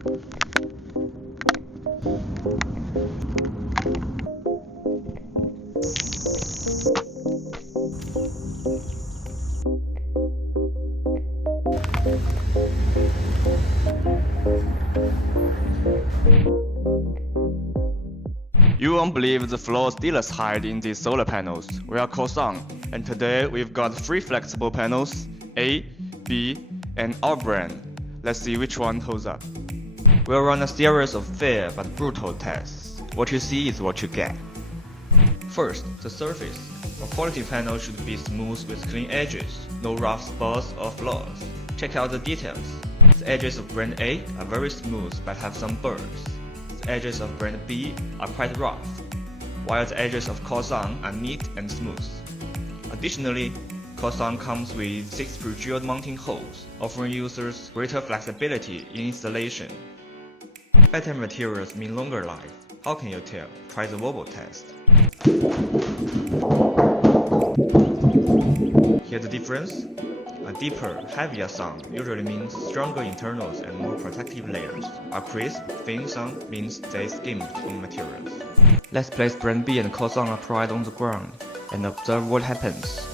You won't believe the flaws dealers hide in these solar panels. We are Callsun, and today we've got 3 flexible panels, A, B, and our brand. Let's see which one holds up. We'll run a series of fair but brutal tests. What you see is what you get. First, the surface. A quality panel should be smooth with clean edges, no rough spots or flaws. Check out the details. The edges of brand A are very smooth but have some burrs. The edges of brand B are quite rough, while the edges of Callsun are neat and smooth. Additionally, Callsun comes with 6 pre-drilled mounting holes, offering users greater flexibility in installation. Better materials mean longer life. How can you tell? Try the wobble test. Here's the difference. A deeper, heavier sound usually means stronger internals and more protective layers. A crisp, thin sound means they skimmed on materials. Let's place brand B and Callsun upright on the ground and observe what happens.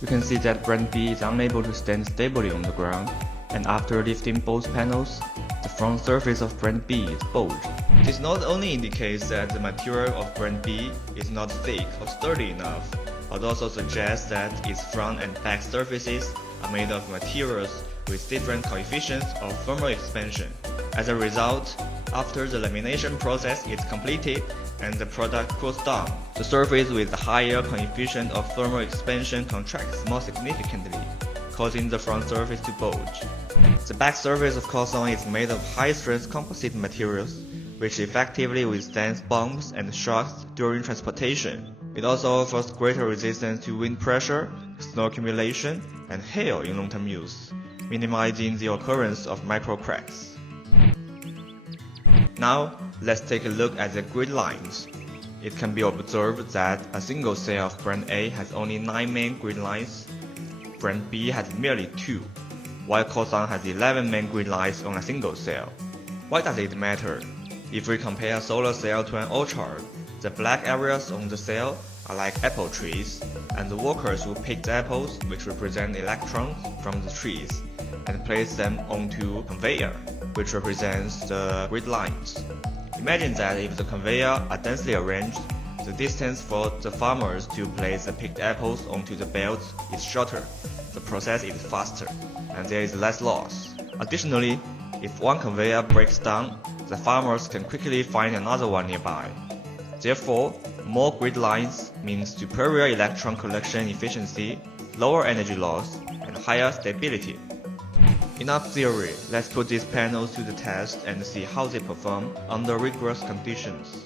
You can see that brand B is unable to stand stably on the ground, and after lifting both panels, the front surface of brand B is bulged. This not only indicates that the material of brand B is not thick or sturdy enough, but also suggests that its front and back surfaces are made of materials with different coefficients of thermal expansion. As a result, after the lamination process is completed and the product cools down, the surface with the higher coefficient of thermal expansion contracts more significantly, causing the front surface to bulge. The back surface of Callsun is made of high-strength composite materials, which effectively withstands bumps and shocks during transportation. It also offers greater resistance to wind pressure, snow accumulation, and hail in long-term use, minimizing the occurrence of micro cracks. Now, let's take a look at the grid lines. It can be observed that a single cell of brand A has only 9 main grid lines, brand B has merely 2, while Callsun has 11 main grid lines on a single cell. Why does it matter? If we compare a solar cell to an orchard, the black areas on the cell are like apple trees, and the workers will pick the apples, which represent electrons, from the trees, and place them onto a conveyor, which represents the grid lines. Imagine that if the conveyor are densely arranged, the distance for the farmers to place the picked apples onto the belts is shorter, the process is faster, and there is less loss. Additionally, if one conveyor breaks down, the farmers can quickly find another one nearby. Therefore, more grid lines means superior electron collection efficiency, lower energy loss, and higher stability. Enough theory, let's put these panels to the test and see how they perform under rigorous conditions.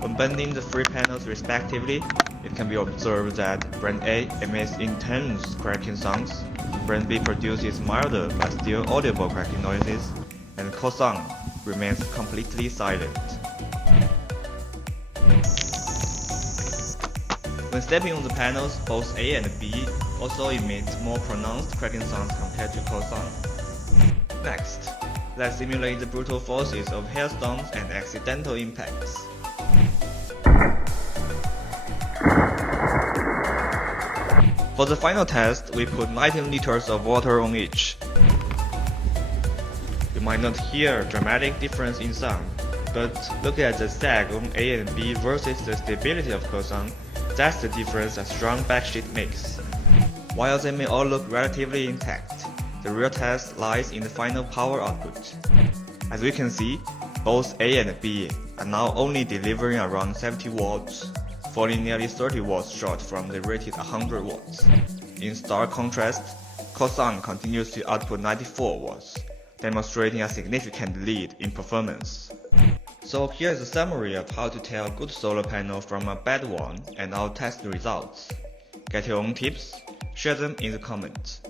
When bending the 3 panels respectively, it can be observed that brand A emits intense cracking sounds, brand B produces milder but still audible cracking noises, and Callsun remains completely silent. When stepping on the panels, both A and B also emit more pronounced cracking sounds compared to Callsun. Next, let's simulate the brutal forces of hailstorms and accidental impacts. For the final test, we put 19 liters of water on each. You might not hear a dramatic difference in sound, but look at the sag on A and B versus the stability of Callsun. That's the difference a strong backsheet makes. While they may all look relatively intact, the real test lies in the final power output. As we can see, both A and B are now only delivering around 70 watts, falling nearly 30 watts short from the rated 100 watts. In stark contrast, Callsun continues to output 94 watts, demonstrating a significant lead in performance. So here is a summary of how to tell a good solar panel from a bad one and our test results. Get your own tips, share them in the comments.